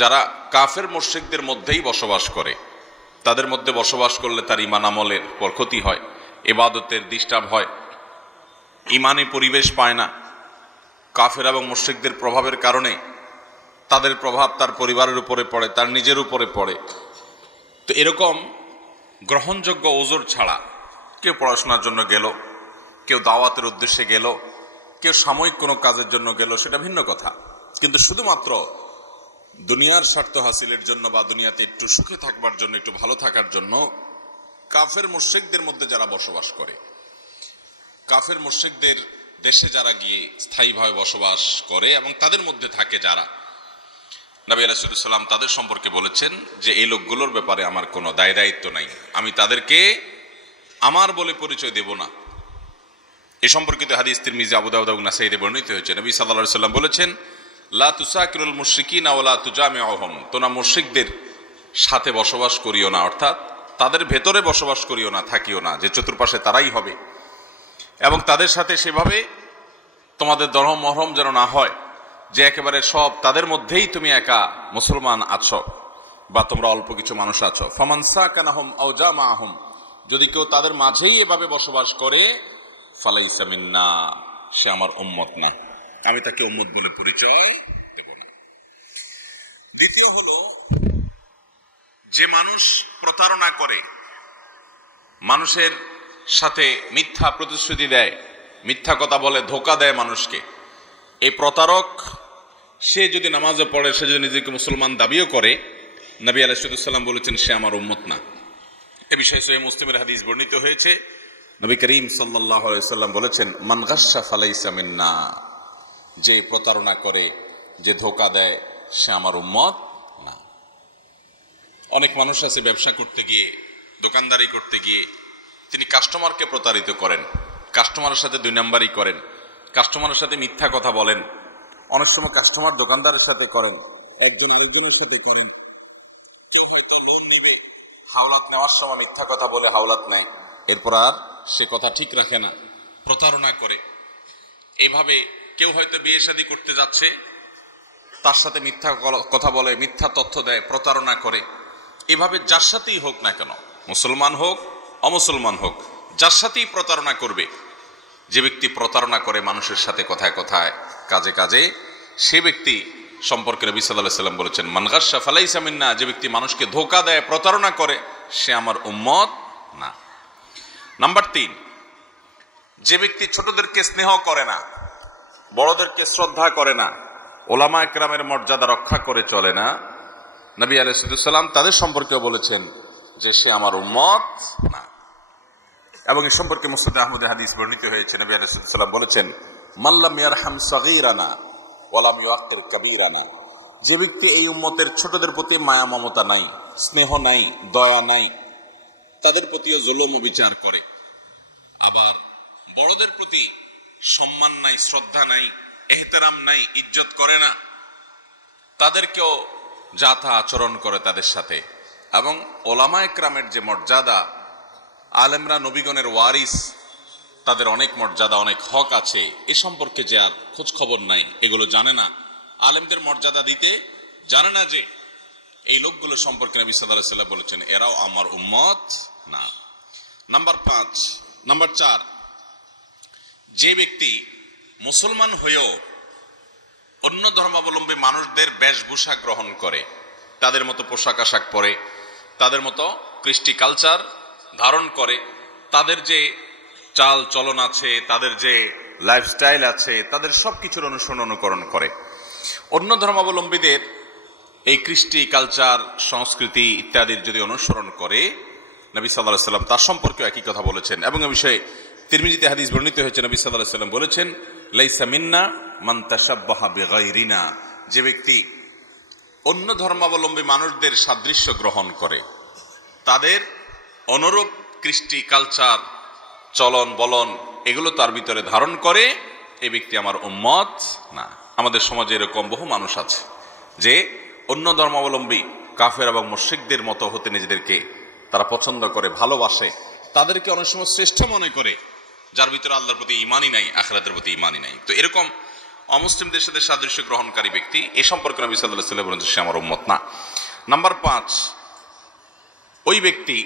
যারা কাফের মুশরিকদের মধ্যেই বসবাস করে, তাদের মধ্যে বসবাস করলে তার ঈমান আমলের ক্ষতি হয়, ইবাদতের ডিস্টার্ব হয়, ঈমানি পরিবেশ পায় না। কাফের এবং মুশরিকদের প্রভাবের কারণে তাদের প্রভাব তার পরিবারের উপরে পড়ে, তার নিজের উপরে পড়ে। তো এরকম গ্রহণযোগ্য ওজর ছাড়া কেউ পড়াশোনার জন্য গেল, কেউ দাওয়াতের উদ্দেশ্যে গেল, কেউ সাময়িক কোনো কাজের জন্য গেল, সেটা ভিন্ন কথা। কিন্তু শুধুমাত্র দুনিয়ার স্বার্থ হাসিলের জন্য বা দুনিয়াতে একটু সুখে থাকবার জন্য, একটু ভালো থাকার জন্য কাফের মুশরিকদের মধ্যে যারা বসবাস করে, কাফের মুশরিকদের দেশে যারা গিয়ে স্থায়ীভাবে বসবাস করে এবং তাদের মধ্যে থাকে যারা, নবী আলাইহিস সালাম তাদের সম্পর্কে বলেছেন যে এই লোকগুলোর ব্যাপারে আমার কোনো দায় দায়িত্ব নাই, আমি তাদেরকে আমার বলে পরিচয় দেব না। এ সম্পর্কিত হাদিস তিরমিজি, আবু দাউদ এবং নাসাঈতে বর্ণিত হয়েছে। নবী সাল্লাল্লাহু আলাইহি ওয়াসাল্লাম বলেছেন, লা তুসাকিরুল মুশরিকিনা ওয়া লা তুজামিউহুম, তোমরা মুশরিকদের সাথে বসবাস করিও না, অর্থাৎ তাদের ভেতরে বসবাস করিও না, থাকিও না, যে চতুর্পাশে তারাই হবে, এবং তাদের সাথে সেভাবে তোমাদের দরহম মহরম যেন না হয় যে একেবারে সব তাদের মধ্যেই তুমি একা মুসলমান আছো বা তোমরা অল্প কিছু মানুষ আছো। ফামান সাকানাহুম আও জামাআহুম, যদি কেউ তাদের মাঝেই এভাবে বসবাস করে, ফালাইসা মিন্না, সে আমার উম্মত না, আমি তাকে উম্মত বলে পরিচয় দেব না। দ্বিতীয় হলো, যে মানুষ প্রতারণা করে, মানুষের সাথে মিথ্যা প্রতিশ্রুতি দেয়, মিথ্যা কথা বলে, ধোঁকা দেয় মানুষকে, এই প্রতারক সে যদি নামাজে পড়ে, সে যদি নিজেকে মুসলমান দাবিও করে, নবী আলাইহিস সালাম বলেছেন সে আমার উম্মত না। এ বিষয়ে সহিহ মুসলিমের হাদিস বর্ণিত হয়েছে। নবী করিম সাল্লাল্লাহু আলাইহি ওয়াসাল্লাম বলেছেন, মান গাশশা ফালাইসা মিন্না, যে প্রতারণা করে, যে ধোঁকা দেয়, সে আমার উম্মত না। অনেক মানুষ আছে ব্যবসা করতে গিয়ে, দোকানদারি করতে গিয়ে তিনি কাস্টমারকে প্রতারিত করেন, কাস্টমারের সাথে দুই নাম্বারই করেন, কাস্টমারের সাথে মিথ্যা কথা বলেন। অনেক সময় কাস্টমার দোকানদারের সাথে করেন, একজন আরেকজনের সাথে করেন। কেউ হয়তো লোন নিবে, হাওলাত নেওয়ার সময় মিথ্যা কথা বলে হাওলাত নেয়, এরপর আর সে কথা ঠিক রাখে না, প্রতারণা করে। এইভাবে কেউ হয়তো বিয়ে শাদী করতে যাচ্ছে, তার সাথে মিথ্যা কথা বলে, মিথ্যা তথ্য দেয়, প্রতারণা করে। এভাবে যার সাথেই হোক না কেন, মুসলমান হোক অমুসলমান হোক, যার সাথেই প্রতারণা করবে, যে ব্যক্তি প্রতারণা করে মানুষের সাথে কথায় কথায়, কাজে কাজে, সে ব্যক্তি সম্পর্কে নবী সাল্লাল্লাহু আলাইহি ওয়াসাল্লাম বলেছেন, মান গাশশা ফালাইসা মিন্না, যে ব্যক্তি মানুষকে ধোঁকা দেয়, প্রতারণা করে, সে আমার উম্মত না। নাম্বার 3, যে ব্যক্তি ছোটদেরকে স্নেহ করে না, বড়দেরকে শ্রদ্ধা করে না, ওলামা একরামের মর্যাদা রক্ষা করে চলে না, নবী আলাইহিস সালাম তাদের সম্পর্কেও বলেছেন যে সে আমার উম্মত না। এবং এই সম্পর্কে মুসনাদে আহমদে হাদিস বর্ণিত হয়েছে। নবী আলাইহিস সালাম বলেছেন, মান লাম ইয়ারহাম সাগীরানা ওয়া লাম ইউআক্কির কাবীরানা, যে ব্যক্তি এই উম্মতের ছোটদের প্রতি মায়া মমতা নাই, স্নেহ নাই, দয়া নাই, তাদের প্রতিও জুলুম ও বিচার করে, আবার বড়দের প্রতি সম্মান নাই, শ্রদ্ধা নাই, এহতেরাম নাই, ইজ্জত করে না, তাদেরকেও যাতা আচরণ করে তাদের সাথে। এবং ওলামা একরামের যে মর্যাদা, আলেমরা নবীগণের ওয়ারিস, তাদের অনেক মর্যাদা, অনেক হক আছে, এ সম্পর্কে যে আর খোঁজ খবর নাই, এগুলো জানে না, আলেমদের মর্যাদা দিতে জানে না, যে এই লোকগুলো সম্পর্কে নবী সাল্লাল্লাহু আলাইহি ওয়াসাল্লাম বলেছেন এরাও আমার উম্মত না। নাম্বার 4, যে ব্যক্তি মুসলমান হয়েও অন্য ধর্মাবলম্বী মানুষদের বেশভূষা গ্রহণ করে, তাদের মতো পোশাক আশাক পরে, তাদের মতো কৃষ্টি কালচার ধারণ করে, তাদের যে চাল চলন আছে, তাদের যে লাইফস্টাইল আছে, তাদের সবকিছুর অনুকরণ করে, অন্য ধর্মাবলম্বীদের এই কৃষ্টি কালচার সংস্কৃতি ইত্যাদির যদি অনুসরণ করে, নবী সাল্লাল্লাহু আলাইহি ওয়াসাল্লাম তার সম্পর্কে একই কথা বলেছেন। এবং এই বিষয়ে তিরমিজিতে হাদিস বর্ণিত হয়েছে। নবী সাল্লাল্লাহু আলাইহি ওয়াসাল্লাম বলেছেন, লাইসা মিন্না মান তাশাব্বাহা বিগাইরিনা, যে ব্যক্তি অন্য ধর্মাবলম্বী মানুষদের সাদৃশ্য গ্রহণ করে, তাদের অনুরূপ কৃষ্টি কালচার চলন বলন এগুলো তার ভিতরে ধারণ করে, এই ব্যক্তি আমার উম্মত না। আমাদের সমাজে এরকম বহু মানুষ আছে যে অন্য ধর্মাবলম্বী কাফের এবং মুশরিকদের মতো হতে নিজেদেরকে তারা পছন্দ করে, ভালোবাসে, তাদেরকে অনেক সময় শ্রেষ্ঠ মনে করে, যার ভিতরে আল্লাহর প্রতি ঈমানই নাই, আখিরাতের প্রতি ঈমানই নাই। তো এরকম অমুসলিমদের সাথে সাদৃশ্য গ্রহণকারী ব্যক্তি, এ সম্পর্কে নবী সাল্লাল্লাহু আলাইহি ওয়াসাল্লাম বলেছেন সে আমার উম্মত না। নাম্বার 5, ওই ব্যক্তি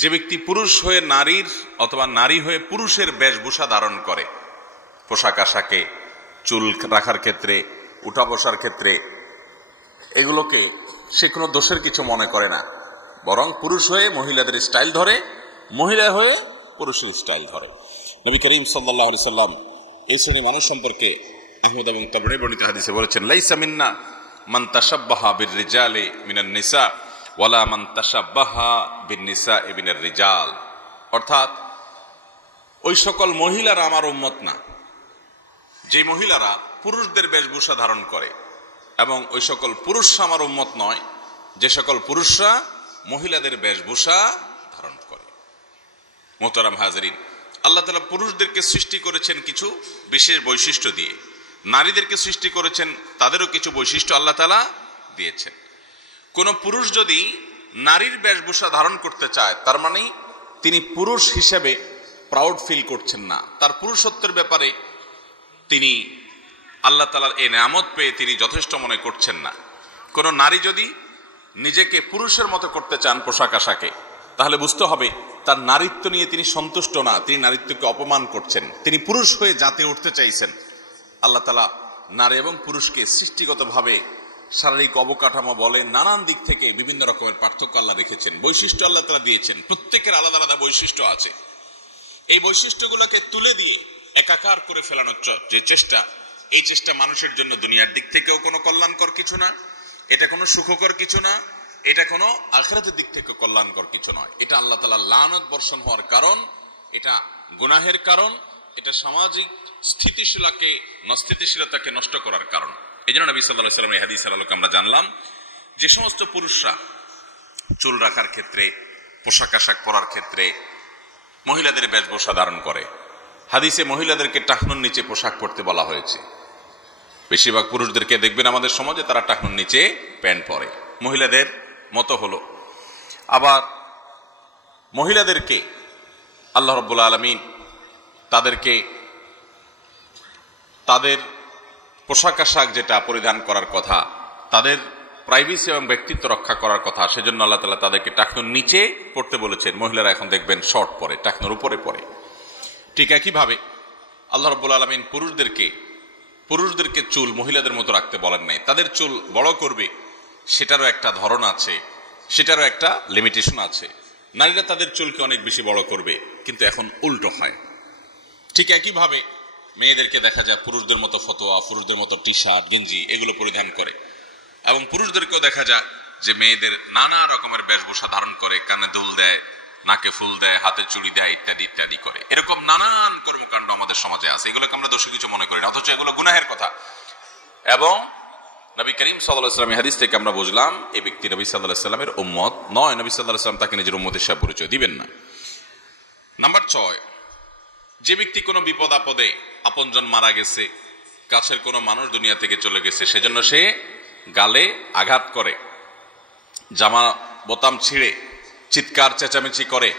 যে ব্যক্তি পুরুষ হয়ে নারীর অথবা নারী হয়ে পুরুষের বেশভূষা ধারণ করে, পোশাক আশাকে, চুল রাখার ক্ষেত্রে, উঠা বসার ক্ষেত্রে, এগুলোকে সে কোনো দোষের কিছু মনে করে না, বরং পুরুষ হয়ে মহিলাদের স্টাইল ধরে, মহিলা হয়ে পুরুষের স্টাইল ধরে। নবী করিম সাল্লাল্লাহু আলাইহি সাল্লাম এই শ্রেণী মানুষ সম্পর্কে আহমদ এবং তাবরানী বর্ণিত হাদিসে বলেছেন, লাইসা মিন্না মান তাশাব্বাহা বির-রিজালি মিনান নিসা ওয়ালা মান তাশাব্বাহা বিন-নিসাই মিনার রিজাল। অর্থাৎ ওই সকল মহিলারা আমার উম্মত না যে মহিলারা পুরুষদের বেশভূষা ধারণ করে, এবং ওই সকল পুরুষরা আমার উম্মত নয় যে সকল পুরুষরা মহিলাদের বেশভূষা ধারণ করে। মোহতারাম হাজরিন, আল্লাহ তাআলা পুরুষদেরকে সৃষ্টি করেছেন কিছু বিশেষ বৈশিষ্ট্য দিয়ে, নারীদেরকে সৃষ্টি করেছেন তাদেরও কিছু বৈশিষ্ট্য আল্লাহ তাআলা দিয়েছেন। কোন পুরুষ যদি নারীর বেশভূষা ধারণ করতে চায়, তার মানে তিনি পুরুষ হিসেবে প্রাউড ফিল করছেন না, তার পুরুষত্বের ব্যাপারে তিনি আল্লাহ তাআলার এই নেয়ামত পেয়ে তিনি যথেষ্ট মনে করছেন না। কোন নারী যদি নিজেকে পুরুষের মতো করতে চান পোশাক আশাকে, তাহলে বুঝতে হবে তার নারীত্ব নিয়ে তিনি সন্তুষ্ট না, তিনি নারীত্বকে অপমান করছেন, তিনি পুরুষ হয়ে জাতে উঠতে চাইছেন। আল্লাহ তাআলা নারী এবং পুরুষকে সৃষ্টিগতভাবে শারীরিক অবকাঠামো বলে নানান দিক থেকে বিভিন্ন রকমের পার্থক্য আল্লাহ রেখেছেন, বৈশিষ্ট্য আল্লাহ তাআলা দিয়েছেন, প্রত্যেকের আলাদা আলাদা বৈশিষ্ট্য আছে। এই বৈশিষ্ট্যগুলোকে তুলে দিয়ে একাকার করে ফেলানোর যে চেষ্টা, এই চেষ্টা মানুষের জন্য দুনিয়ার দিক থেকেও কোনো কল্যাণকর কিছু না, এটা কোনো সুখকর কিছু না, এটা কোনো আখিরাতের দিক থেকে কল্যাণকর কিছু নয়। এটা আল্লাহ তাআলার লানত বর্ষণ হওয়ার কারণ, এটা গুনাহের কারণ, এটা সামাজিক স্থিতিশীলতাকে নষ্ট করার কারণ। এই জন্য নবী সাল্লাল্লাহু আলাইহি ওয়াসাল্লামের হাদিসের আলোকে আমরা জানলাম যে সমস্ত পুরুষরা চুল রাখার ক্ষেত্রে, পোশাক আশাক পরার ক্ষেত্রে মহিলাদের বেশভূষা ধারণ করে, হাদিসে মহিলাদেরকে টাকনুর নিচে পোশাক পরতে বলা হয়েছে। বেশিরভাগ পুরুষদেরকে দেখবেন আমাদের সমাজে তারা টাকনুর নিচে প্যান্ট পরে, মহিলাদের মতো হলো। আবার মহিলাদেরকে আল্লাহ রাব্বুল আলামিন তাদেরকে তাদের পোশাক আশাক যেটা পরিধান করার কথা, তাদের প্রাইভেসি এবং ব্যক্তিত্ব রক্ষা করার কথা, সেজন্য আল্লাহ তাআলা তাদেরকে টাকনুর নিচে পড়তে বলেছেন। মহিলারা এখন দেখবেন শর্ট পরে, টাকনুর উপরে পরে। ঠিক একইভাবে আল্লাহ রাব্বুল আলামিন পুরুষদেরকে চুল মহিলাদের মতো রাখতে বলেন নাই, তাদের চুল বড় করবে সেটারও একটা ধরন আছে, সেটারও একটা লিমিটেশন আছে। নারীরা তাদের চুলকে অনেক বেশি বড় করবে, কিন্তু এখন উল্টো হয়। ঠিক একইভাবে মেয়েদেরকে দেখা যায় পুরুষদের মতো ফতোয়া, পুরুষদের মতো টি শার্ট গেঞ্জি এগুলো পরিধান করে, এবং পুরুষদেরকেও দেখা যায় যে মেয়েদের নানা রকমের বেশভূষা ধারণ করে, কানে দুল দেয়, নাকে ফুল দেয়, হাতে চুড়ি দেয়, ইত্যাদি ইত্যাদি করে। এরকম নানান কর্মকাণ্ড আমাদের সমাজে আছে, এগুলোকে আমরা দোষী কিছু মনে করি না, অথচ এগুলো গুনাহের কথা। এবং নবী করিম সাল্লাল্লাহু আলাইহি ওয়াসাল্লামের হাদিস থেকে আমরা বুঝলাম এই ব্যক্তি নবী সাল্লাল্লাহু আলাইহি ওয়াসাল্লামের উম্মত নয়, নবী সাল্লাল্লাহু আলাইহি ওয়াসাল্লাম তাকে নিজের উম্মত হিসেবে পরিচয় দিবেন না। নাম্বার 6, যে ব্যক্তি কোনো বিপদ আপদে আপনজন মারা গেছে, কাছের কোনো মানুষ দুনিয়া থেকে চলে গেছে, সেজন্য সে গালে আঘাত করে, জামা বোতাম ছিঁড়ে চিৎকার চেঁচামেচি করে,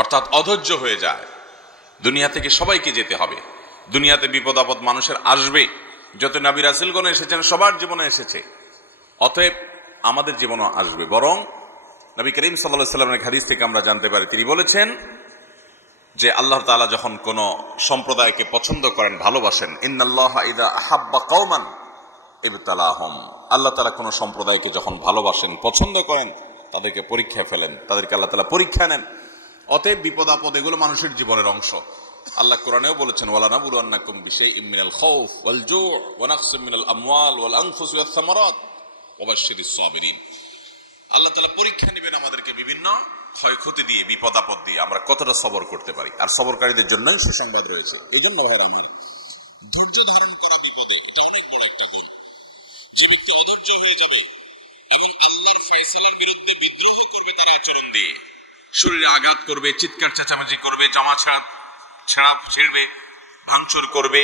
অর্থাৎ অধৈর্য হয়ে যায়। দুনিয়া থেকে সবাইকে যেতে হবে, দুনিয়াতে বিপদ আপদ মানুষের আসবে, যত নবী রাসূলগণ এসেছেন সবার জীবনে এসেছে, অতএব আমাদের জীবনও আসবে। বরং নবী করিম সাল্লাল্লাহু আলাইহি ওয়াসাল্লামের হাদিস থেকে আমরা জানতে পারি, তিনি বলেছেন যে আল্লাহ তাআলা যখন কোন সম্প্রদায়কে পছন্দ করেন, ভালোবাসেন, ইন্নাল্লাহা ইযা আহাব্বা কওমান ইবতালাহুম, আল্লাহ তাআলা কোন সম্প্রদায়কে যখন ভালোবাসেন, পছন্দ করেন, তাদেরকে পরীক্ষায় ফেলেন, তাদেরকে আল্লাহ তাআলা পরীক্ষা নেন। অতএব বিপদ আপদ এগুলো মানুষের জীবনের অংশ। আল্লাহ কোরআনেও বলেছেন, ওয়ালা নাবলুওয়ান্নাকুম বিশাইইম মিনাল খাউফ ওয়াল জু' ওয়া নাকসিম মিনাল আমওয়াল ওয়াল আনফুস ওয়াস সামারাত ওয়া বাশশিরিস সাবিরিন। আল্লাহ তাআলা পরীক্ষা নেবেন আমাদেরকে বিভিন্ন ক্ষয়ক্ষতি দিয়ে, বিপদ আপদ দিয়ে আমরা কতটা সবর করতে পারি, আর সবরকারীদের জন্যই সুসংবাদ রয়েছে। এই জন্য ভাইরা আমার, ধৈর্য ধারণ করা বিপদে এটা অনেক বড় একটা গুণ। যে ব্যক্তি অধৈর্য হয়ে যাবে এবং আল্লাহর ফয়সালার বিরুদ্ধে বিদ্রোহ করবে, তার আচরণ দিয়ে শরীরে আঘাত করবে, চিৎকার চেঁচামেচি করবে, জামা ছেঁড়া ছিঁড়বে, ভাঙচুর করবে,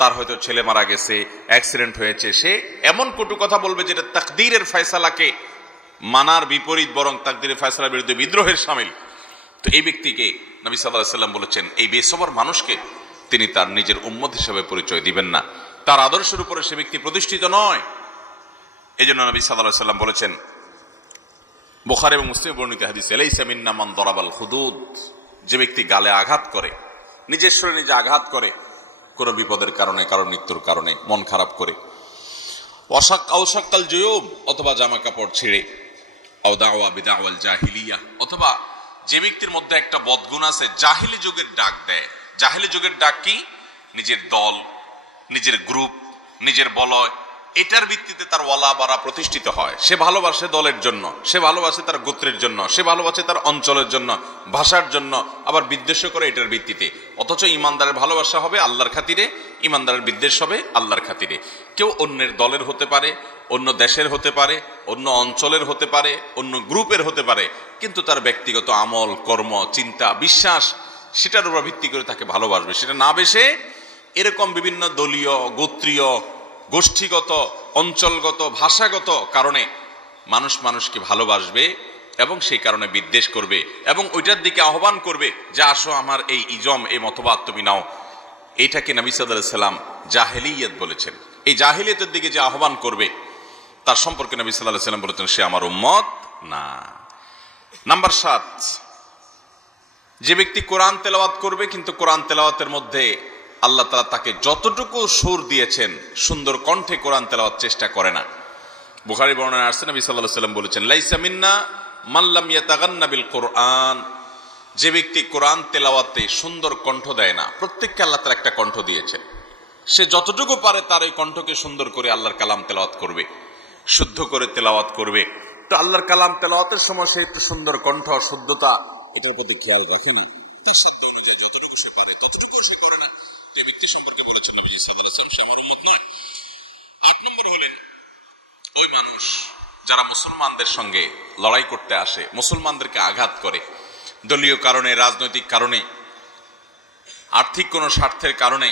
তার হয়তো ছেলে মারা গেছে, অ্যাক্সিডেন্ট হয়েছে, সে এমন কটু কথা বলবে যেটা তাকদীরের ফয়সালাকে মানার বিপরীত, বরং তাকদীরের ফয়সালার বিরুদ্ধে বিদ্রোহের শামিল। তো এই ব্যক্তিকে নবী সাল্লাল্লাহু আলাইহি ওয়াসাল্লাম বলেছেন, এই বেসবর মানুষকে তিনি তার নিজের উম্মত হিসেবে পরিচয় দিবেন না। তার আদর্শের উপরে সে ব্যক্তি প্রতিষ্ঠিত নয়। এই জন্য নবী সাল্লাল্লাহু আলাইহি ওয়াসাল্লাম বলেছেন, বুখারী এবং মুসলিমে বর্ণিত হাদিস, লাইসা মিন্না মান দারাবাল খুদুদ, যে ব্যক্তি গালে আঘাত করে, নিজের শরীরে নিজে আঘাত করে, কোন বিপদের কারণে, কারণ মৃত্যুর কারণে, মন খারাপ করে, অশাক্কাল জুয়ুব, অথবা জামা কাপড় ছিঁড়ে, আও দাওয়া বিদাওয়াল জাহিলিয়া, অথবা যে ব্যক্তির মধ্যে একটা বদগুণ আছে, জাহিলি যুগের ডাক দেয়। জাহিলি যুগের ডাক কি? নিজের দল, নিজের গ্রুপ, নিজের বলয়, এটার ভিত্তিতে তার ওয়ালা বারা প্রতিষ্ঠিত হয়। সে ভালোবাসে দলের জন্য, সে ভালোবাসে তার গোত্রের জন্য, সে ভালোবাসে তার অঞ্চলের জন্য, ভাষার জন্য, আবার বিদ্বেষ করে এটার ভিত্তিতে। অথচ ইমানদারের ভালোবাসা হবে আল্লাহর খাতিরে, ইমানদারের বিদ্বেষ হবে আল্লাহর খাতিরে। কেউ অন্যের দলের হতে পারে, অন্য দেশের হতে পারে, অন্য অঞ্চলের হতে পারে, অন্য গ্রুপের হতে পারে, কিন্তু তার ব্যক্তিগত আমল, কর্ম, চিন্তা, বিশ্বাস, সেটার উপর ভিত্তি করে তাকে ভালোবাসবে। সেটা না বেশে এরকম বিভিন্ন দলীয়, গোত্রীয়, গোষ্ঠীগত, অঞ্চলগত, ভাষাগত কারণে মানুষ মানুষকে ভালোবাসবে এবং সেই কারণে বিদ্বেষ করবে এবং ওইটার দিকে আহ্বান করবে যে আসো আমার এই ইজম, এই মতবাদ তুমি নাও। এইটাকে নবী সাল্লাল্লাহু আলাইহি ওয়াসাল্লাম জাহেলিয়ত বলেছেন। এই জাহেলিয়তের দিকে যে আহ্বান করবে তার সম্পর্কে নবী সাল্লাল্লাহু আলাইহি ওয়াসাল্লাম বলেছেন সে আমার উম্মত না। নাম্বার 7, যে ব্যক্তি কোরআন তেলাওয়াত করবে কিন্তু কোরআন তেলাওয়াতের মধ্যে আল্লাহ তাআলা তাকে যতটুকু সুর দিয়েছেন সুন্দর কণ্ঠে কোরআন তেলাওয়াত চেষ্টা করে না। বুখারী বর্ণনায় আসছে নবী সাল্লাল্লাহু আলাইহি ওয়াসাল্লাম বলেছেন, লাইসা মিন্না মান লাম ইয়াতাগান্না বিল কোরআন, যে ব্যক্তি কোরআন তেলাওয়াতে সুন্দর কণ্ঠ দেয় না। প্রত্যেককে আল্লাহ তাআলা একটা কণ্ঠ দিয়েছেন, সে যতটুকু পারে তার ওই কণ্ঠকে সুন্দর করে আল্লাহর কালাম তেলাওয়াত করবে, শুদ্ধ করে তেলাওয়াত করবে। তো আল্লাহর কালাম তেলাওয়াতের সময় সে একটু সুন্দর কণ্ঠ, শুদ্ধতা, এটার প্রতি খেয়াল রাখে না। তার সাধ্য অনুযায়ী যতটুকু সে পারে ততটুকু সে করে না। যে ব্যক্তি সম্পর্কে বলেছেন নবী সাল্লাল্লাহু আলাইহি ওয়াসাল্লাম সে আমার উম্মত নয়। 8 নম্বর হলেন ওই মানুষ যারা মুসলমানদের সঙ্গে লড়াই করতে আসে, মুসলমানদেরকে আঘাত করে, দলীয় কারণে, রাজনৈতিক কারণে, আর্থিক কোনো স্বার্থের কারণে,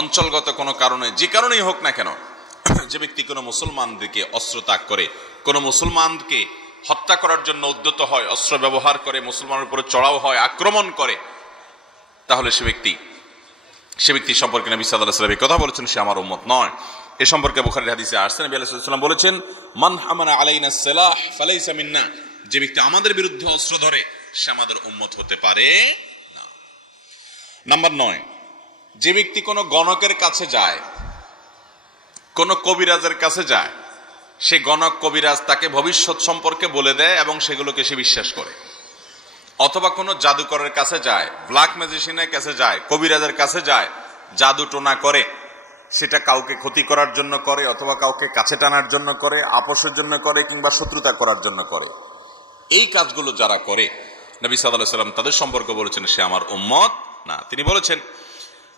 অঞ্চলগত কোনো কারণে, যে কারণেই হোক না কেন, যে ব্যক্তি কোনো মুসলমানদেরকে অস্ত্র ত্যাগ করে, কোনো মুসলমানকে হত্যা করার জন্য উদ্যত হয়, অস্ত্র ব্যবহার করে, মুসলমানের উপরে চড়াও হয়, আক্রমণ করে, তাহলে সে ব্যক্তি সম্পর্কে নবী সাল্লাল্লাহু আলাইহি ওয়াসাল্লাম কথা বলেছেন সে আমার উম্মত নয়। এ সম্পর্কে বুখারীর হাদিসে আসছে নবী সাল্লাল্লাহু আলাইহি ওয়াসাল্লাম বলেছেন, মান হামানা আলাইনা সালাহ ফালাইসা মিন্না, যে ব্যক্তি আমাদের বিরুদ্ধে অস্ত্র ধরে সে আমাদের উম্মত হতে পারে না। নাম্বার 9, যে ব্যক্তি কোনো গণকের কাছে যায়, কোনো কবিরাজের কাছে যায়, সে গণক কবিরাজ তাকে ভবিষ্যৎ সম্পর্কে বলে দেয় এবং সেগুলোকে সে বিশ্বাস করে। অথবা কোনো জাদুকরের কাছে যায়, ব্ল্যাক ম্যাজিশিয়ানের কাছে যায়, কবিরাজের কাছে যায়, জাদু টোনা করে, সেটা কাউকে ক্ষতি করার জন্য করে, অথবা কাউকে কাছে টানার জন্য করে, আপোষের জন্য করে, কিংবা শত্রুতা করার জন্য করে। এই কাজগুলো যারা করে নবী সাল্লাল্লাহু আলাইহি ওয়াসাল্লাম তাদের সম্পর্কে বলেছেন সে আমার উম্মত না। তিনি বলেছেন,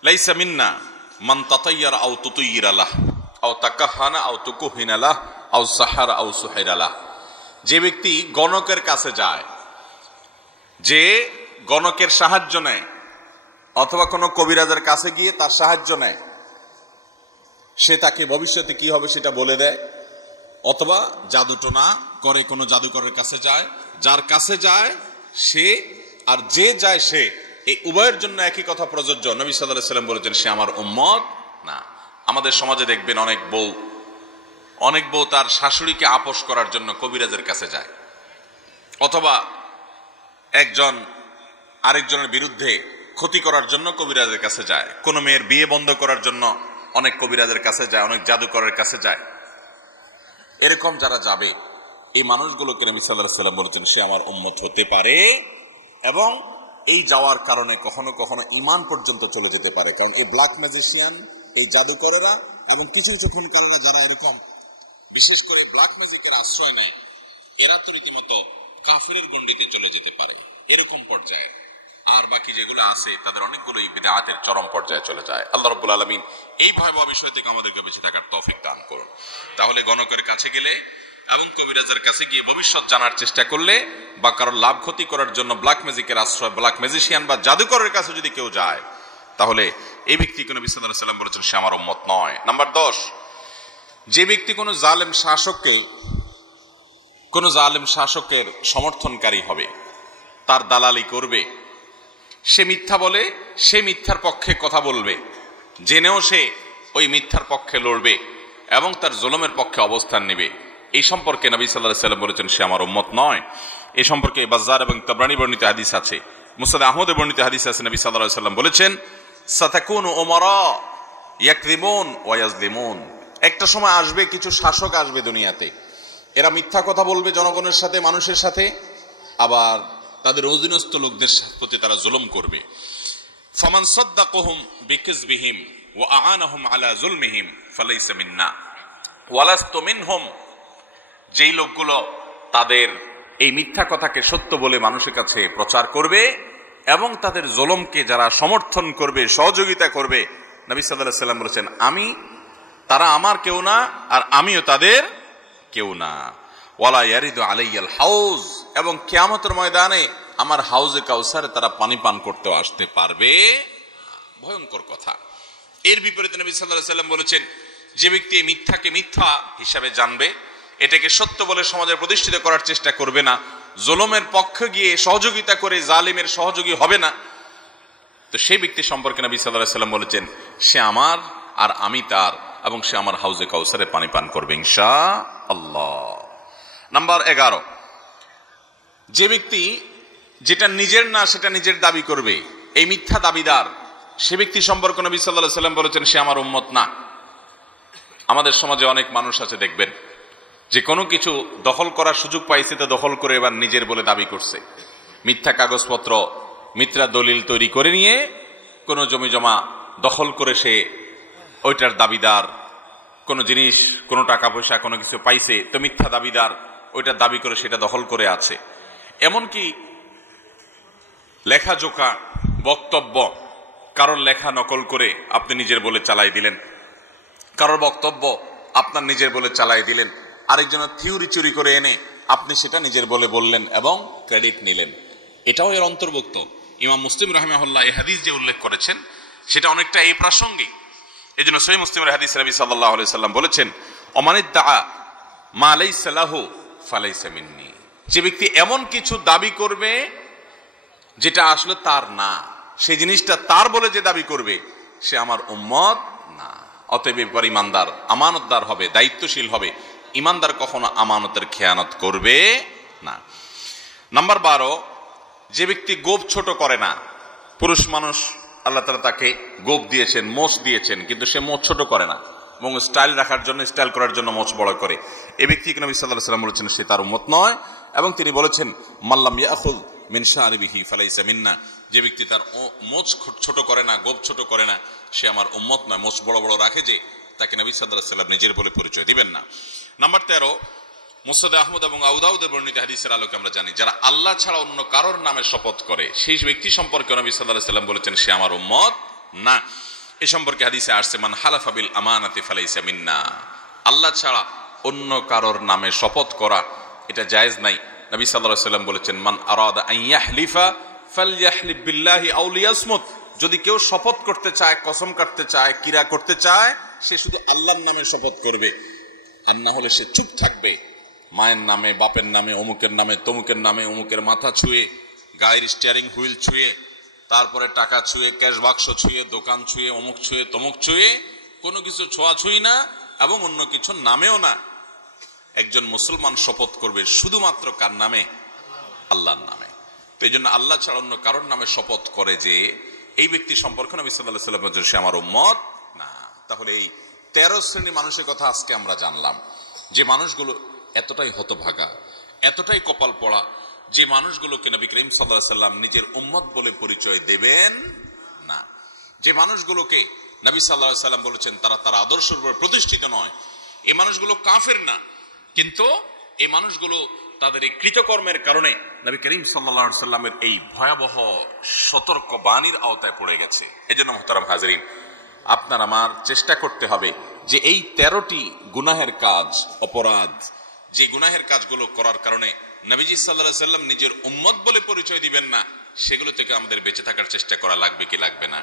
লাইসা মিন্না মান তাতায়্যারা আও তুতায়্যিরা লাহ আও তাকাহানা আও তুকুহিনা লাহ আও সাহারা আও সুহাইরা লাহ, যে ব্যক্তি গণকের কাছে যায়, যে গণকের সাহায্য নেয়, অথবা কোনো কবিরাজের কাছে গিয়ে তার সাহায্য নেয়, সে তাকে ভবিষ্যতে কি হবে সেটা বলে দেয়, অথবা জাদুটোনা করে কোনো জাদুকরের কাছে যায়, যার কাছে যায় সে আর যে যায় সে, এই উভয়ের জন্য একই কথা প্রযোজ্য। নবী সাল্লাল্লাহু আলাইহি ওয়াসাল্লাম বলেছেন সে আমার উম্মত না। আমাদের সমাজে দেখবেন অনেক বউ তার শাশুড়িকে আপোষ করার জন্য কবিরাজের কাছে যায়, অথবা একজন আরেকজনের বিরুদ্ধে ক্ষতি করার জন্য কবিরাজের কাছে যায়, কোনো মেয়ের বিয়ে বন্ধ করার জন্য অনেক কবিরাজের কাছে যায়, অনেক জাদুকরের কাছে যায়। এরকম যারা যাবে এই মানুষগুলোকে নবী সাল্লাল্লাহু আলাইহি ওয়াসাল্লাম বলেছেন সে আমার উম্মত হতে পারে, এবং এই যাওয়ার কারণে কখনো কখনো ঈমান পর্যন্ত চলে যেতে পারে। কারণ এই ব্ল্যাক ম্যাজিশিয়ান, এই জাদুকরেরা এবং কিছু কিছু খুনকারেরা যারা এরকম বিশেষ করে ব্ল্যাক ম্যাজিকের আশ্রয় নেয়, এরা তো রীতিমতো কাফেরের গণ্ডিতে চলে যেতে পারে এরকম পর্যায়ে। আর বাকি যেগুলো আছে তাদের অনেকগুলোই বিদআতের চরম পর্যায়ে চলে যায়। আল্লাহ রাব্বুল আলামিন এই ভয়াবহ বিষয় থেকে আমাদেরকে বেঁচে থাকার তৌফিক দান করুন। তাহলে গণকের কাছে গেলে এবং কবিরাজের কাছে গিয়ে ভবিষ্যৎ জানার চেষ্টা করলে বা কারোর লাভ ক্ষতি করার জন্য ব্ল্যাক ম্যাজিকের আশ্রয়, ব্ল্যাক ম্যাজিশিয়ান বা জাদুকরের কাছে যদি কেউ যায়, তাহলে এই ব্যক্তিকে নবী সাল্লাল্লাহু আলাইহি ওয়াসাল্লাম বলেছেন সে আমার উম্মত নয়। নাম্বার 10, যে ব্যক্তি কোনো জালেম শাসকের সমর্থনকারী হবে, তার দালালি করবে, সে মিথ্যা বলে, সে মিথ্যার পক্ষে কথা বলবে, জেনেও সে ওই মিথ্যার পক্ষে লড়বে এবং তার জুলুমের পক্ষে অবস্থান নেবে, এই সম্পর্কে নবী সাল্লাল্লাহু আলাইহি ওয়াসাল্লাম বলেছেন সে আমার উম্মত নয়। এই সম্পর্কে বাজ্জার এবং তাবরানী বর্ণিত হাদিস আছে, মুসনাদ আহমদের বর্ণিত হাদিস আছে, নবী সাল্লাল্লাহু আলাইহি ওয়াসাল্লাম বলেছেন সাতাকুনু উমারা ইয়াকযিবুন ওয়া ইয়াজলিমুন, একটা সময় আসবে কিছু শাসক আসবে দুনিয়াতে, এরা মিথ্যা কথা বলবে জনগণের সাথে, মানুষের সাথে, আবার তাদের অধীনস্থ লোকদের প্রতি তারা জুলুম করবে। ফামান সাদ্দাকাহুম বিকিযবিহিম ওয়া আ'আনাহুম আলা যুলমিহিম ফালাইসা মিন্না ওয়া লাস্তু মিনহুম, যেই লোকগুলো তাদের এই মিথ্যা কথাকে সত্য বলে মানুষের কাছে প্রচার করবে এবং তাদের জুলুমকে যারা সমর্থন করবে, সহযোগিতা করবে, নবী সাল্লাল্লাহু আলাইহি ওয়াসাল্লাম বলেছেন তারা আমার কেউ না আর আমিও তাদের কেউ না। ওয়ালা ইয়ারিদু আলাইয়াল হাউজ, এবং কিয়ামতের ময়দানে আমার হাউজে কাউসারে তারা পানি পান করতে আসতে পারবে। ভয়ঙ্কর কথা। এর বিপরীতে নবী সাল্লাল্লাহু আলাইহি ওয়াসাল্লাম বলেছেন যে ব্যক্তি মিথ্যাকে মিথ্যা হিসাবে জানবে, এটাকে সত্য বলে সমাজে প্রতিষ্ঠিত করার চেষ্টা করবে না, জুলুমের পক্ষে গিয়ে সহযোগিতা করে জালিমের সহযোগী হবে না, তো সেই ব্যক্তি সম্পর্কে নবী সাল্লাল্লাহু আলাইহি ওয়াসাল্লাম বলেছেন সে আমার আর আমি তার, এবং সে আমার হাউজে কাউসারে পানি পান করবে ইনশাআল্লাহ। নাম্বার 11, যে ব্যক্তি যেটা নিজের না সেটা নিজের দাবি করবে, এই মিথ্যা দাবিদার, সে ব্যক্তি সম্পর্কে নবী সাল্লাল্লাহু আলাইহি ওয়াসাল্লাম বলেছেন সে আমার উম্মত না। আমাদের সমাজে অনেক মানুষ আছে দেখবেন যে কোনো কিছু দখল করার সুযোগ পাইছে তো দখল করে এবার নিজের বলে দাবি করছে, মিথ্যা কাগজপত্র, মিথ্যা দলিল তৈরি করে নিয়ে কোনো জমি জমা দখল করে সে ওইটার দাবিদার, কোনো জিনিস, কোনো টাকা পয়সা, কোনো কিছু পাইছে তো মিথ্যা দাবিদার, ওইটার দাবি করে সেটা দখল করে আছে। এমনকি লেখাজোখা, বক্তব্য, কারোর লেখা নকল করে আপনি নিজের বলে চালাই দিলেন, কারোর বক্তব্য আপনার নিজের বলে চালাই দিলেন, আরেকজনের থিওরি চুরি করে এনে আপনি সেটা নিজের বলে বললেন এবং ক্রেডিট নিলেন, এটাও এর অন্তর্ভুক্ত। ইমাম মুসলিম রাহিমাহুল্লাহ এই হাদিস যে উল্লেখ করেছেন সেটা অনেকটা এই প্রাসঙ্গিক। এই জন্য সহিহ মুসলিমের হাদিস নবী সাল্লাল্লাহু আলাইহি সাল্লাম বলেছেন অমানিদ্দাআ মা লাইসা লাহু ফালাইসা মিন্নি, যে ব্যক্তি এমন কিছু দাবি করবে যেটা আসলে তার না, সেই জিনিসটা তার বলে যে দাবি করবে সে আমার উম্মত না। অতএব এবার ইমানদার আমানতদার হবে, দায়িত্বশীল হবে। ইমানদার কখনো আমানতের খেয়ানত করবে না। নাম্বার 12, যে ব্যক্তি গোপ ছোট করে না। পুরুষ মানুষ আল্লাহ তাআলা তাকে গোপ দিয়েছেন, মোচ দিয়েছেন, কিন্তু সে মোচ ছোট করে না এবং স্টাইল রাখার জন্য, স্টাইল করার জন্য মোচ বড় করে। এই ব্যক্তিকে নবী সাল্লাল্লাহু আলাইহি ওয়াসাল্লাম বলেছেন সে তার উম্মত নয়, এবং তিনি বলেছেন মাল্লাম ইয়াখুয মিন শারিবিহি ফালাইসা মিন্না, যে ব্যক্তি তার মোচ ছোট করে না, গোপ ছোট করে না, সে আমার উম্মত নয়। মোচ বড় বড় রাখে যে, তাকে নবী সাল্লাল্লাহু আলাইহি ওয়াসাল্লাম নিজের বলে পরিচয় দিবেন না। নাম্বার 13, মুসনাদ আহমদ এবং আবু দাউদের বর্ণিত হাদিসের আলোকে আমরা জানি যারা আল্লাহ ছাড়া অন্য কারোর নামে শপথ করে সেই ব্যক্তি সম্পর্কে নবী সাল্লাল্লাহু আলাইহি ওয়াসাল্লাম বলেছেন সে আমার উম্মত না। এই সম্পর্কে হাদিসে আসছে মান হালাফা বিল আমানাতি ফালাইসা মিন্না, আল্লাহ ছাড়া অন্য কারোর নামে শপথ করা এটা জায়েজ নাই। নবী সাল্লাল্লাহু আলাইহি ওয়াসাল্লাম বলেছেন মান আরাদা আন ইয়াহলিফা ফালইয়াহলিফ বিল্লাহি আও লিয়াসমুত, যদি কেউ শপথ করতে চায়, কসম কাটতে চায়, কিরা করতে চায়, সে শুধু আল্লাহর নামে শপথ করবে, আর না হলে সে চুপ থাকবে। মায়ের নামে, বাপের নামে, অমুকের নামে, তমুকের নামে, অমুকের মাথা ছুঁয়ে, গাড়ির স্টিয়ারিং হুইল ছুঁয়ে, তারপরে টাকা ছুঁয়ে, ক্যাশ বাক্স ছুঁয়ে, দোকান ছুঁয়ে, অমুক ছুঁয়ে, তমুক ছুঁয়ে, কোনো কিছু ছোঁয়াছুঁই না এবং অন্য কিছুর নামেও না। একজন মুসলমান শপথ করবে শুধুমাত্র কার নামে? আল্লাহর নামে। তো এই জন্য আল্লাহ ছাড়া অন্য কারোর নামে শপথ করে যে এই ব্যক্তি সম্পর্কে নবী সাল্লাল্লাহু আলাইহি ওয়াসাল্লাম বলেছেন সে আমার উম্মত না। তাহলে এই 13 শ্রেণীর মানুষের কথা আজকে আমরা জানলাম, যে মানুষগুলো এতটাই হতভাগা, এতটাই কপাল পড়া, যে মানুষগুলোকে নবী করিম সাল্লাল্লাহু আলাইহি ওয়াসাল্লাম নিজের উম্মত বলে পরিচয় দেবেন না, যে মানুষগুলোকে নবী সাল্লাল্লাহু আলাইহি ওয়াসাল্লাম বলেছেন তারা তার আদর্শের উপর প্রতিষ্ঠিত নয়, এই মানুষগুলো কাফের না, কিন্তু এই মানুষগুলো তাদের এই কৃতকর্মের কারণে নবী করিম সাল্লাল্লাহু আলাইহি ওয়াসাল্লামের এই ভয়াবহ সতর্ক বাণীর আওতায় পড়ে গেছে। এজন্য মুহতারাম হাজিরিন, আপনার আমার চেষ্টা করতে হবে যে এই 13টি গুনাহের কাজ, অপরাধ, যে গুনাহের কাজগুলো করার কারণে নবীজি সাল্লাল্লাহু আলাইহি ওয়াসাল্লাম নিজের উম্মত বলে পরিচয় দিবেন না, সেগুলো থেকে আমাদের বেঁচে থাকার চেষ্টা করা লাগবে কি লাগবে না?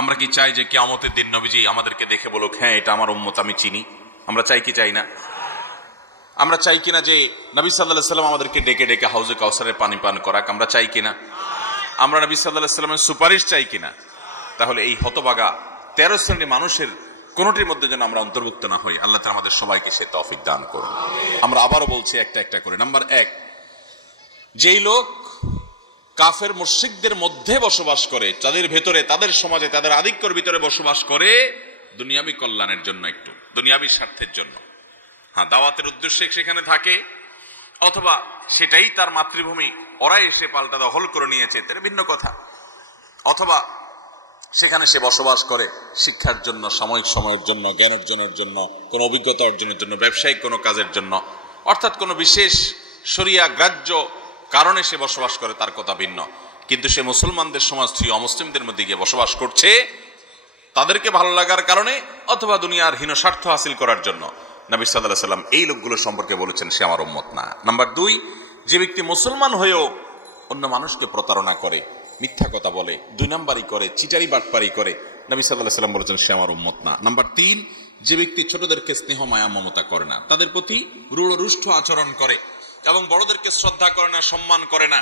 আমরা কি চাই যে কিয়ামতের দিন নবীজি আমাদেরকে দেখে বলুক হ্যাঁ এটা আমার উম্মত, আমি চিনি? আমরা চাই কি চাই না? আমরা চাই কিনা যে নবী সাল্লাল্লাহু আলাইহি ওয়াসাল্লাম আমাদেরকে ডেকে ডেকে হাউজে কাউসারের পানি পান করাক? আমরা চাই কিনা? আমরা নবী সাল্লাল্লাহু আলাইহি ওয়াসাল্লামের সুপারিশ চাই কিনা? তাহলে এই হতভাগা 13 শ্রেণীর মানুষের কোনটির মধ্যে যেন আমরা অন্তর্ভুক্ত না হই। আল্লাহ তাআলা আমাদের সবাইকে সে তৌফিক দান করুন। আমরা আবারও বলছি একটা একটা করে। নাম্বার 1, যেই লোক কাফের মুশরিকদের মধ্যে বসবাস করে, তাদের ভেতরে, তাদের সমাজে, তাদের আধিক্যের ভিতরে বসবাস করে দুনিয়াবী কল্যাণের জন্য, একটু দুনিয়াবী স্বার্থের জন্য, হ্যাঁ, দাওয়াতের উদ্দেশ্যে সেখানে থাকে, অথবা সেটাই তার মাতৃভূমি, ওরা এসে পাল্টা দখল করে নিয়েছে, তার ভিন্ন কথা, অথবা সেখানে সে বসবাস করে শিক্ষার জন্য, সাময়িক সময়ের জন্য, জ্ঞান অর্জনের জন্য, কোনো অভিজ্ঞতা অর্জনের জন্য, ব্যবসায়িক কোনো কাজের জন্য, অর্থাৎ কোনো বিশেষ শরিয়া গ্রাহ্য কারণে সে বসবাস করে, তার কথা ভিন্ন। কিন্তু সে মুসলমানদের সমাজ থেকে অমুসলিমদের মধ্যে গিয়ে বসবাস করছে তাদেরকে ভালো লাগার কারণে, অথবা দুনিয়ার হীন স্বার্থ হাসিল করার জন্য। নবী সাল্লাল্লাহু আলাইহি ওয়াসাল্লাম এই লোকগুলো সম্পর্কে বলেছেন সে আমার উম্মত না। নাম্বার 2, যে ব্যক্তি মুসলমান হয়েও অন্য মানুষকে প্রতারণা করে, মিথ্যা কথা বলে, 2 নাম্বারি করে, চিটারি বাটপারি করে, নবী সাল্লাল্লাহু আলাইহি ওয়াসাল্লাম বলেছেন সে আমার উম্মত না। নাম্বার 3, যে ব্যক্তি ছোটদেরকে স্নেহ মায়া মমতা করে না, তাদের প্রতি রূঢ় রুষ্ট আচরণ করে এবং বড়দেরকে শ্রদ্ধা করে না, সম্মান করে না,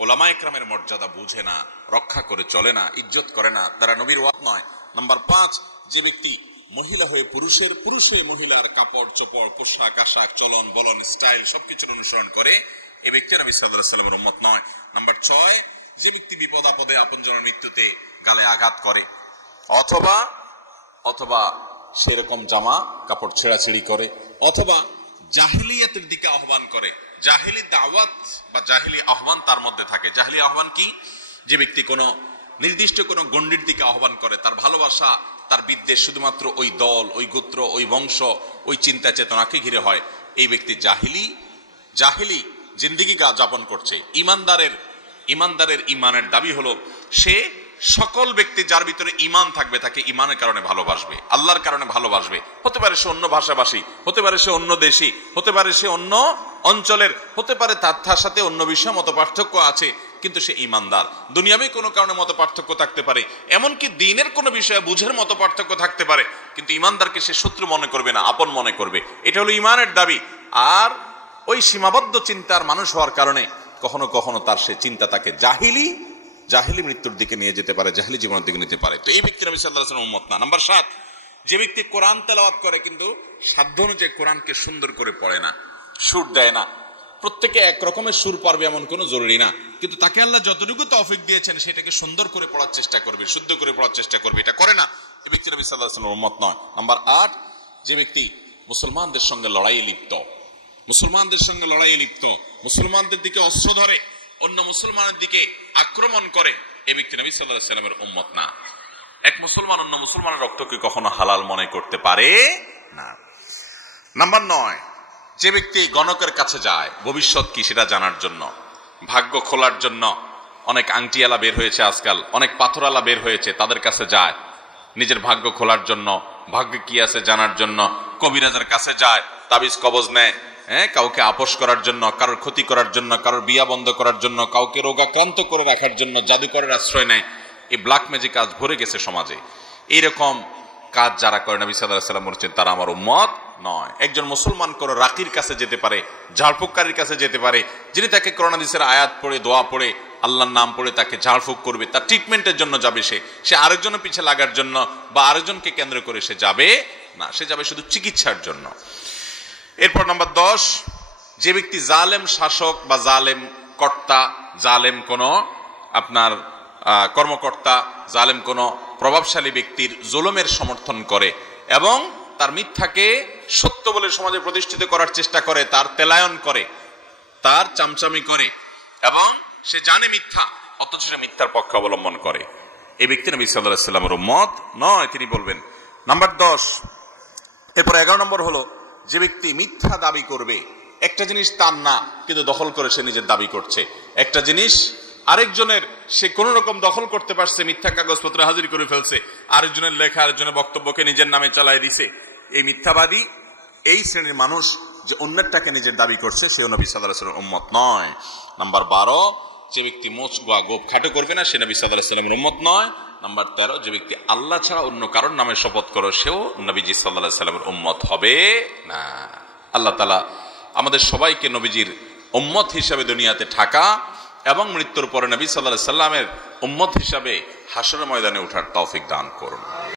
ওলামা একরামের মর্যাদা বুঝে না, রক্ষা করে চলে না, ইজ্জত করে না, তারা নবীর ওয়াত নয়। নাম্বার 5, যে ব্যক্তি মহিলা হয়ে পুরুষের, পুরুষ হয়ে মহিলার কাপড় চোপড়, পোশাক আশাক, চলন বলন, স্টাইল সবকিছুর অনুসরণ করে, এই ব্যক্তি নবী সাল্লাল্লাহু আলাইহি ওয়াসাল্লামের উম্মত নয়। নাম্বার 6, যে ব্যক্তি বিপদ আপদে আপনজনের মৃত্যুতে গালে আঘাত করে, অথবা সেরকম জামা কাপড় ছেঁড়াছেড়ি করে, অথবা জাহিলিয়াতের দিকে আহ্বান করে, জাহিলি দাওয়াত বা জাহিলি আহ্বান তার মধ্যে থাকে। জাহিলি আহ্বান কি? যে ব্যক্তি কোনো নির্দিষ্ট কোনো গণ্ডির দিকে আহ্বান করে, তার ভালোবাসা, তার বিদ্বেষ শুধুমাত্র ওই দল, ওই গোত্র, ওই বংশ, ওই চিন্তা চেতনাকে ঘিরে হয়, এই ব্যক্তি জাহিলি জিন্দেগি যাপন করছে। ইমানদারের ইমানের দাবি হলো সে সকল ব্যক্তি যার ভিতরে ইমান থাকবে তাকে ইমানের কারণে ভালোবাসবে, আল্লাহর কারণে ভালোবাসবে। হতে পারে সে অন্য ভাষাভাষী, হতে পারে সে অন্য দেশি, হতে পারে সে অন্য অঞ্চলের, হতে পারে তার সাথে অন্য বিষয়ে মত পার্থক্য আছে, কিন্তু সে ইমানদার। দুনিয়াবী কোনো কারণে মত পার্থক্য থাকতে পারে, এমনকি দিনের কোনো বিষয়ে বুঝের মত পার্থক্য থাকতে পারে, কিন্তু ইমানদারকে সে শত্রু মনে করবে না, আপন মনে করবে। এটা হলো ইমানের দাবি। আর ওই সীমাবদ্ধ চিন্তার মানুষ হওয়ার কারণে কখনো কখনো তার সে চিন্তা তাকে জাহিলি মৃত্যুর দিকে নিয়ে যেতে পারে, জাহিলি জীবনের দিকে নিতে পারে। তো এই ব্যক্তি নবী সাল্লাল্লাহু আলাইহি ওয়াসাল্লাম উম্মত না। নাম্বার 7, যে ব্যক্তি কোরআন তেলাওয়াত করে কিন্তু সাধ্য অনুযায়ী কোরআনকে সুন্দর করে পড়ে না, সুর দেয় না। প্রত্যেকে এক রকমের সুর পারবে এমন কোনো জরুরি না, কিন্তু তাকে আল্লাহ যতটুকু তৌফিক দিয়েছেন সেটাকে সুন্দর করে পড়ার চেষ্টা করবে, শুদ্ধ করে পড়ার চেষ্টা করবে, এটা করে না, এই ব্যক্তি নবী সাল্লাল্লাহু আলাইহি ওয়াসাল্লাম উম্মত নয়। নাম্বার 8, যে ব্যক্তি মুসলমানদের সঙ্গে লড়াইয়ে লিপ্ত, মুসলমানদের দিকে অস্ত্র ধরে, অন্য মুসলমানের দিকে আক্রমণ করে, এই ব্যক্তি নবী সাল্লাল্লাহু আলাইহি ওয়াসাল্লামের উম্মত না। এক মুসলমান অন্য মুসলমানের রক্তকে কখনো হালাল মনে করতে পারে না। নাম্বার 9, যে ব্যক্তি গণকের কাছে যায় ভবিষ্যৎ কি সেটা জানার জন্য, ভাগ্য খোলার জন্য, অনেক আংটিওয়ালা বের হয়েছে আজকাল, অনেক পাথরওয়ালা বের হয়েছে, তাদের কাছে যায় নিজের ভাগ্য খোলার জন্য, ভাগ্যে কি আছে জানার জন্য, কবিরাজের কাছে যায়, তাবিজ কবজ নেয়, কাউকে আপোষ করার জন্য, কারোর ক্ষতি করার জন্য, কারোর বিয়া বন্ধ করার জন্য, কাউকে রোগাক্রান্ত করে রাখার জন্য জাদুকরের আশ্রয় নেয়। এই ব্ল্যাক ম্যাজিক কাজ ভরে গেছে সমাজে। এইরকম কাজ যারা করে নবী সাল্লাল্লাহু আলাইহি ওয়াসাল্লাম বলেছেন তারা আমার উম্মত নয়। একজন মুসলমান করে রাকির কাছে যেতে পারে, ঝাড়ফুঁককারীর কাছে যেতে পারে, যিনি তাকে কোরআন হাদিসের আয়াত পড়ে, দোয়া পড়ে, আল্লাহর নাম পড়ে তাকে ঝাড়ফুঁক করবে, তার ট্রিটমেন্টের জন্য যাবে, সে আরেকজনের পিছে লাগার জন্য বা আরেকজনকে কেন্দ্র করে সে যাবে না, সে যাবে শুধু চিকিৎসার জন্য। এরপর নাম্বার 10, যে ব্যক্তি জালেম শাসক বা জালেম কর্তা, জালেম কোন আপনার কর্মকর্তা, জালেম কোন প্রভাবশালী ব্যক্তির জুলুমের সমর্থন করে এবং তার মিথ্যাকে সত্য বলে সমাজে প্রতিষ্ঠিত করার চেষ্টা করে, তার তেলায়ন করে, তার চামচামি করে এবং সে জানে মিথ্যা অথচ সে মিথ্যার পক্ষে অবলম্বন করে, এই ব্যক্তি নবী সাল্লাল্লাহু আলাইহি ওয়াসাল্লামের উম্মত নয়, তিনি বলবেন। নাম্বার 10, এরপর 11 নম্বর হলো যে ব্যক্তি মিথ্যা দাবি করবে, একটা জিনিস তার না কিন্তু দখল করে সে নিজের দাবি করছে, একটা জিনিস আরেকজনের সে কোন রকম দখল করতে পারছে, মিথ্যা কাগজপত্র হাজির করে ফেলছে, আরেকজনের লেখা আরেকজনের বক্তব্যকে নিজের নামে চালাই দিছে, এই মিথ্যাবাদী, এই শ্রেণীর মানুষ যে অন্যেরটাকে নিজের দাবি করছে সেও নবী সাল্লাল্লাহু আলাইহি ওয়াসাল্লামের উম্মত নয়। নাম্বার 12, যে ব্যক্তি মোচ গোয়া গোপ খাটো করবে না সে নবী সাল্লাল্লাহু আলাইহি ওয়াসাল্লামের উম্মত নয়। নাম্বার 13, যে ব্যক্তি আল্লাহ ছাড়া অন্য কারোর নামে শপথ করে সেও নবীজি সাল্লাল্লাহু আলাইহি ওয়াসাল্লামের উম্মত হবে না। আল্লাহ তাআলা আমাদের সবাইকে নবীজির উম্মত হিসাবে দুনিয়াতে থাকা এবং মৃত্যুর পরে নবী সাল্লাল্লাহু আলাইহি ওয়াসাল্লামের উম্মত হিসাবে হাসরের ময়দানে ওঠার তৌফিক দান করুন।